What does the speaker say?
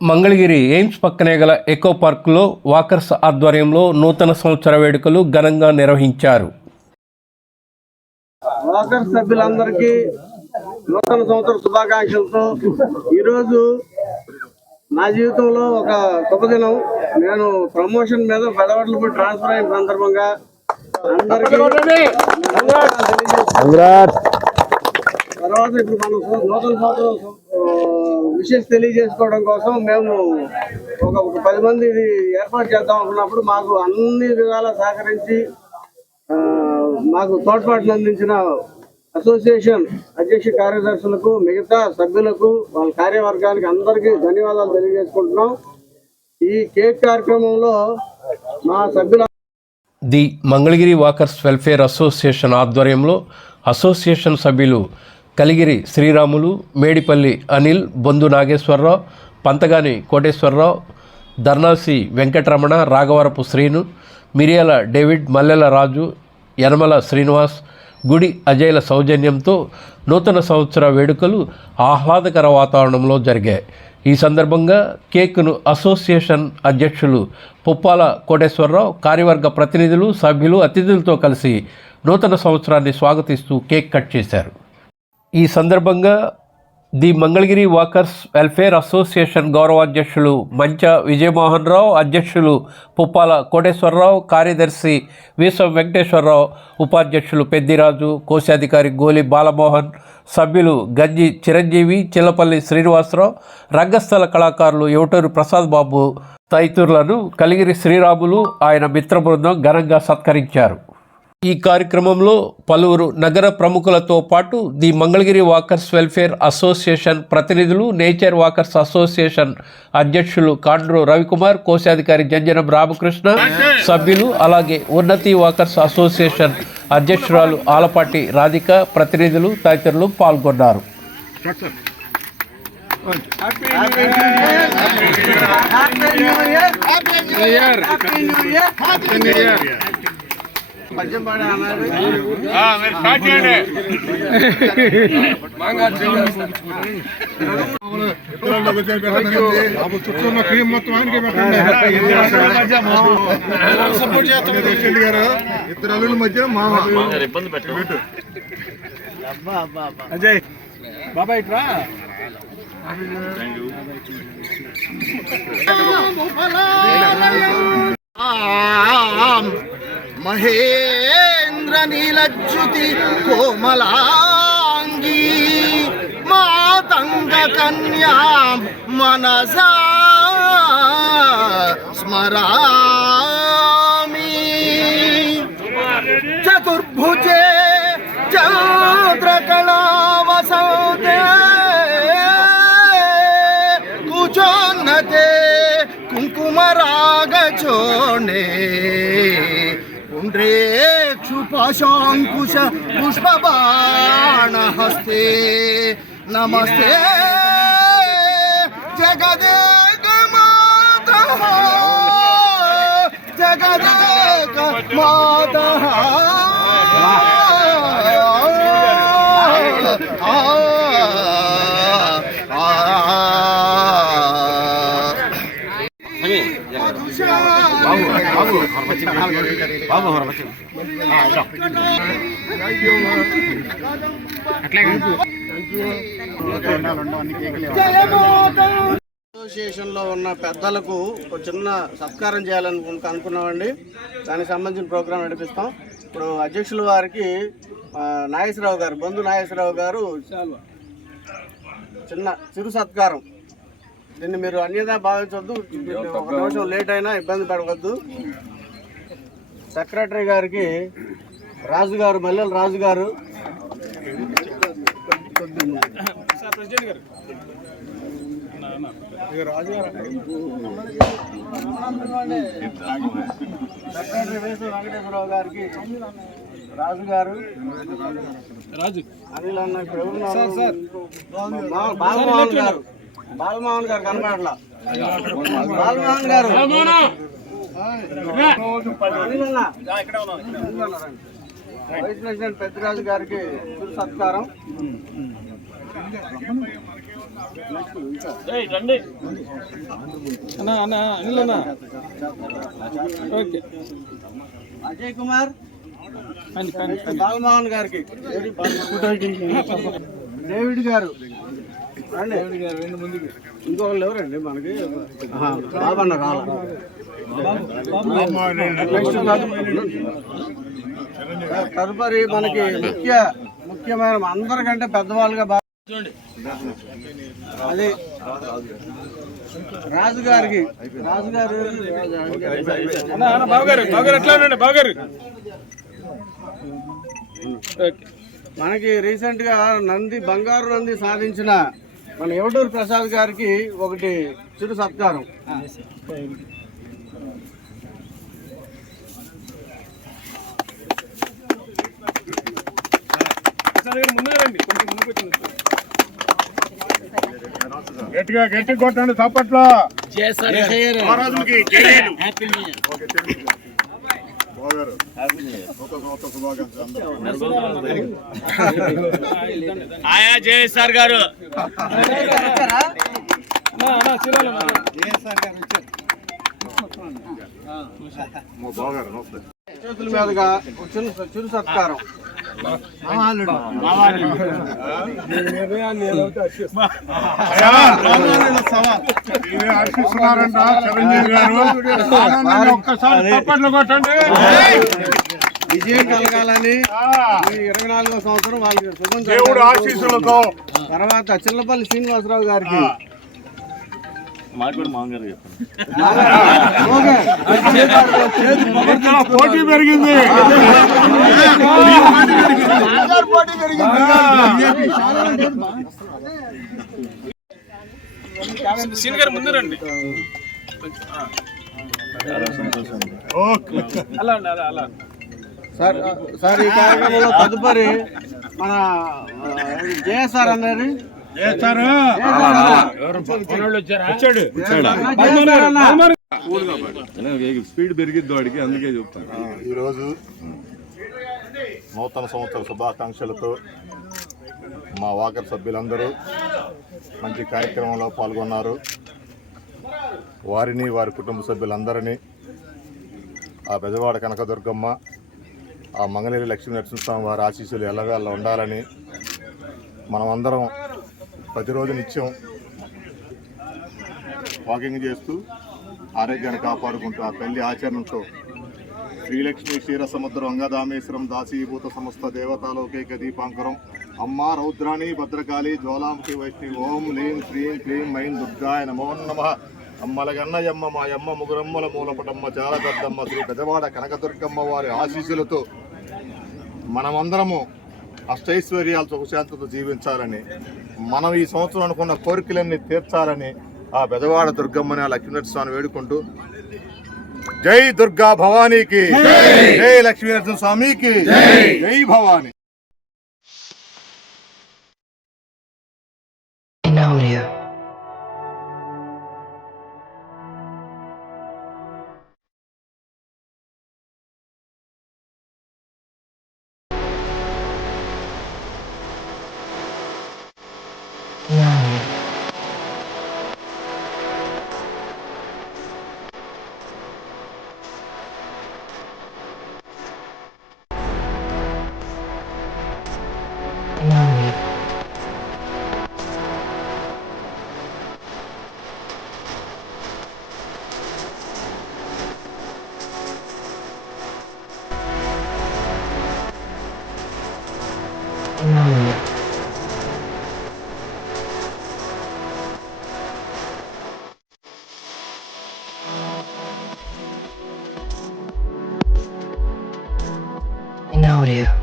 Mangalagiri AIIMS పక్కనే గల echo పార్కులో వాకర్స్ ఆధ్వర్యంలో నూతన సంవత్సర వేడుకలు ఘనంగా నిర్వహించారు. వాకర్ సభ్యులందరికీ నూతన సంవత్సర శుభాకాంక్షలతో ఈరోజు నా జీవితంలో ఒక శుభదినం. నేను ప్రమోషన్ మీద పెదవట్లపూడి ట్రాన్స్ఫర్ అయిన సందర్భంగా అందరికీ తర్వాత ఇప్పుడు మనం నూతన సంవత్సరం విషయం తెలియజేసుకోవడం కోసం మేము ఒక ఒక పది మంది ఏర్పాటు చేద్దాం అనుకున్నప్పుడు మాకు అన్ని విధాలా సహకరించి మాకు తోడ్పాటును అందించిన అసోసియేషన్ అధ్యక్ష కార్యదర్శులకు మిగతా సభ్యులకు వాళ్ళ కార్యవర్గానికి అందరికీ ధన్యవాదాలు తెలియజేసుకుంటున్నాం. ఈ కేక్ కార్యక్రమంలో మా సభ్యుల the Mangalagiri walkers welfare association ఆధ్వర్యంలో అసోసియేషన్ సభ్యులు కలిగిరి శ్రీరాములు మేడిపల్లి అనిల్ బొందు నాగేశ్వరరావు పంతగాని కోటేశ్వరరావు ధర్నాసి వెంకటరమణ రాఘవరపు శ్రీను మిరియాల డేవిడ్ మల్లెల రాజు యనమల శ్రీనివాస్ గుడి అజయ్ల సౌజన్యంతో నూతన సంవత్సర వేడుకలు ఆహ్లాదకర వాతావరణంలో జరిగాయి. ఈ సందర్భంగా కేక్ను అసోసియేషన్ అధ్యక్షులు పుప్పాల కోటేశ్వరరావు కార్యవర్గ ప్రతినిధులు సభ్యులు అతిథులతో కలిసి నూతన సంవత్సరాన్ని స్వాగతిస్తూ కేక్ కట్ చేశారు. ఈ సందర్భంగా the Mangalagiri walkers welfare association గౌరవాధ్యక్షులు Mancha Vijayamohan Rao అధ్యక్షులు పుప్పాల కోటేశ్వరరావు కార్యదర్శి వీసం వెంకటేశ్వరరావు ఉపాధ్యక్షులు పెద్దిరాజు కోశాధికారి గోలి బాలమోహన్ సభ్యులు గంజి చిరంజీవి చిల్లపల్లి శ్రీనివాసరావు రంగస్థల కళాకారులు యువటూరు ప్రసాద్ బాబు తదితరులను కలిగిరి శ్రీరాములు ఆయన మిత్ర బృందం ఘనంగా సత్కరించారు. ఈ కార్యక్రమంలో పలువురు నగర ప్రముఖులతో పాటు the Mangalagiri walkers welfare association ప్రతినిధులు నేచర్ వాకర్స్ అసోసియేషన్ అధ్యక్షులు కాండ్రు రవికుమార్ కోశాధికారి జంజనం రామకృష్ణ సభ్యులు అలాగే ఉన్నతి వాకర్స్ అసోసియేషన్ అధ్యక్షురాలు ఆలపాటి రాధిక ప్రతినిధులు తదితరులు పాల్గొన్నారు. పద్యం పాడే అన్నారు ఇద్దరు అల్లుల మధ్య మామ అజయ్ బాబా ఇట్రా మహేంద్ర నీలజ్యుతి కోమలాంగీ మాతంగ కన్యా మనసా స్మరా চরণে কুণ্ডে ক্ষুপশঙ্কুশ পুষ্পবাণ হস্তে নমস্তে। জগদে মাতা জগদে মাতা అసోసియేషన్లో ఉన్న పెద్దలకు ఒక చిన్న సత్కారం చేయాలని అనుకున్నామండి. దానికి సంబంధించిన ప్రోగ్రాం నడిపిస్తాం. ఇప్పుడు అధ్యక్షుల వారికి నాగేశ్వరరావు గారు బంధు నాగేశ్వరరావు గారు చిన్న చిరు సత్కారం. దీన్ని మీరు అన్యదా భావించవద్దు ఒక నిమిషం లేట్ అయినా ఇబ్బంది పడవద్దు. సెక్రటరీ గారికి రాజు గారు మల్లెల రాజు గారు సెక్రటరీ వేసు వెంకటేశ్వరరావు గారికి రాజు. గారు రాజు అనిల్ అన్న ఇప్పుడు ఎవరున్నారు? మా- బాలమోహన్ గారు. బాలమోహన్ గారు కనపడలా బాలమోహన్ గారు. వైస్ ప్రెసిడెంట్ పెద్దిరాజు గారికి సత్కారం. అన్నా అన్నా అనిల్ అన్నా. ఓకే. అజయ్ కుమార్. బాలమోహన్ గారికి. డేవిడ్ గారు. ఇంకొకళ్ళు ఎవరండి మనకి? రాల. తదుపరి మనకి ముఖ్య ముఖ్యమైన అందరికంటే పెద్దవాళ్ళుగా బా అది రాజుగారికి. రాజుగారు బావగారు బావగారు ఎట్లా ఉండండి బావగారు? మనకి రీసెంట్గా నంది బంగారు నంది సాధించిన మన ఎవడూరు ప్రసాద్ గారికి ఒకటి చిరు సత్కారం. గట్టిగా గట్టి కొట్టండి తప్పట్లో మహారాజులకి జైలు బాగారు ఆయా జేఎస్ఆర్ గారు. చేతుల మీదుగా చిరు సత్కారం. ఇవే హర్షిస్తున్నారంట చిరంజీవి గారు ఆనందంగా ఒక్కసారి తప్పట్లు కొట్టండి విజయం కలగాలని ఇరవై నాలుగో సంవత్సరం వాళ్ళకి శుభం దేవుడు జరగాలని ఆశీస్సులతో తర్వాత చిల్లపల్లి శ్రీనివాసరావు గారికి పోటీ పెరిగింది. పోటీ సీన్ గారు ముందు రండి. ఓకే అలా అండి అలా అలా. సార్ సార్ ఈ కార్యక్రమంలో తదుపరి మన జేఎస్ఆర్ అన్నారు స్పీడ్ పెరిగిద్ది వాడికి అందుకే చెప్తాను. ఈరోజు నూతన సంవత్సర శుభాకాంక్షలతో మా వాకర్ సభ్యులందరూ మంచి కార్యక్రమంలో పాల్గొన్నారు. వారిని వారి కుటుంబ సభ్యులందరినీ ఆ బెజవాడ కనకదుర్గమ్మ ఆ మంగళగిరి లక్ష్మీ నరసింహస్వామి వారి ఆశీస్సులు ఎల్లవేళ్ళ ఉండాలని మనమందరం ప్రతిరోజు నిత్యం వాకింగ్ చేస్తూ ఆరోగ్యాన్ని కాపాడుకుంటూ ఆ పెళ్ళి ఆచరణతో శ్రీలక్ష్మి క్షీర సముద్రం అంగదామేశ్వరం దాసీభూత సమస్త దేవతాలోకైక దీపాంకరం అమ్మ రౌద్రాణి భద్రకాళి జ్వాలాముఖి వైష్ణీ ఓం లీం శ్రీం క్లీం మైం దుర్గాయ నమో నమ. అమ్మలగన్నయమ్మ మా అమ్మ ముగురమ్మల మూలపటమ్మ చాలగద్దమ్మ శ్రీ పెదవాడ కనకదుర్గమ్మ వారి ఆశీస్సులతో మనమందరము అష్టైశ్వర్యాలు సుఖశాంతితో జీవించాలని మనం ఈ సంవత్సరం అనుకున్న కోరికలన్నీ తీర్చాలని ఆ బెదవాడ దుర్గమ్మని ఆ లక్ష్మీనరసింహ స్వామి వేడుకుంటూ జై దుర్గా భవానీకి జై లక్ష్మీనరసింహ స్వామికి జై భవానీ. Audio.